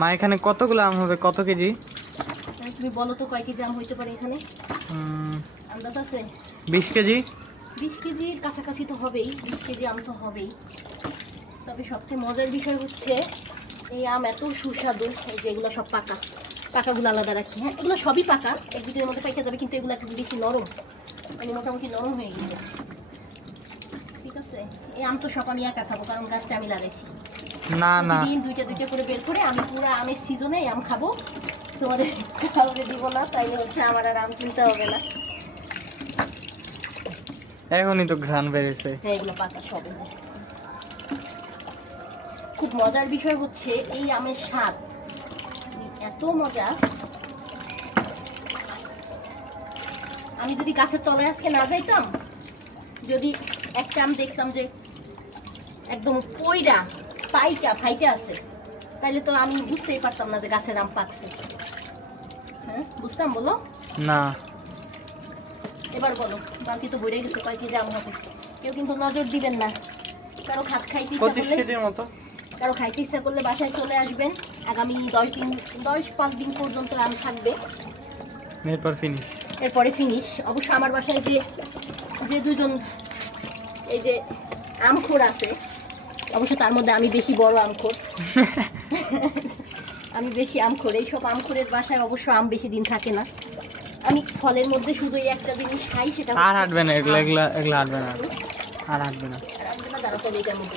মা এখানে কতগুলো আম হবে, কত কেজি? তুমি বলো তো কয় কেজি আম হইতে পারে এখানে, আন্দাজ আছে? 20 কেজি। 20 কেজির কাছাকাছি তো হবেই, 20 কেজি আম তো হবেই। তবে সবচেয়ে মজার বিষয় হচ্ছে এই আম এত সুস্বাদু। এই যে এগুলো সব পাকা, পাকাগুলো আলাদা রাখি। হ্যাঁ, এগুলো সবই পাকা, এক দুদিনের মধ্যে পাইকা যাবে, কিন্তু এগুলো একটু বেশি নরম, মানে মোটামুটি নরম হয়ে গেছে। ঠিক আছে, এই আম তো সব আমি একা খাবো, কারণ গাছটা আমি লাগাইছি। না না, দিন দুইটা দুইটা করে বের করে আমি পুরো আমের সিজনে আম খাবো, তোমাদের কাউকে দিব না, তাইলে হচ্ছে আমার আর আম কিনতে হবে না। এখনই তো ঘ্রাণ বেড়েছে। হ্যাঁ, এগুলো পাতা সব। খুব মজার বিষয় হচ্ছে এই আমের স্বাদ এত মজা। আমি যদি গাছের তলায় আজকে না যাইতাম, যদি একটা আম দেখতাম যে একদম পইরা পাইকা ফাইটা আছে, তাইলে তো আমি বুঝতেই পারতাম না যে গাছের আম পাকছে। হ্যাঁ, বুঝতাম? বলো না, এবার বলো, বাকি তো বইরে গেছে কয় কেজি আম হবে। কেউ কিন্তু নজর দিবেন না। কারো খাত খাইতে ইচ্ছা 25 করলে, কেজির মতো। কারো খাইতে ইচ্ছা করলে বাসায় চলে আসবেন। আগামী 10-5 দিন পর্যন্ত আম থাকবে, এরপর ফিনিশ। এরপরে ফিনিশ। অবশ্য আমার বাসায় যে যে দুজন এই যে আমখোর আছে, অবশ্য তার মধ্যে আমি বেশি বড় আমখোর। আমি বেশি আমখোর। এইসব আমখোরের বাসায় অবশ্য আম বেশি দিন থাকে না। আমি ফলের মধ্যে শুধু এই একটা জিনিস খাই, সেটা আর হাঁটবে না, এগুলা এগুলা এগুলা হাঁটবে না, আর হাঁটবে না। আর আমি না দাঁড়াতে এটার মধ্যে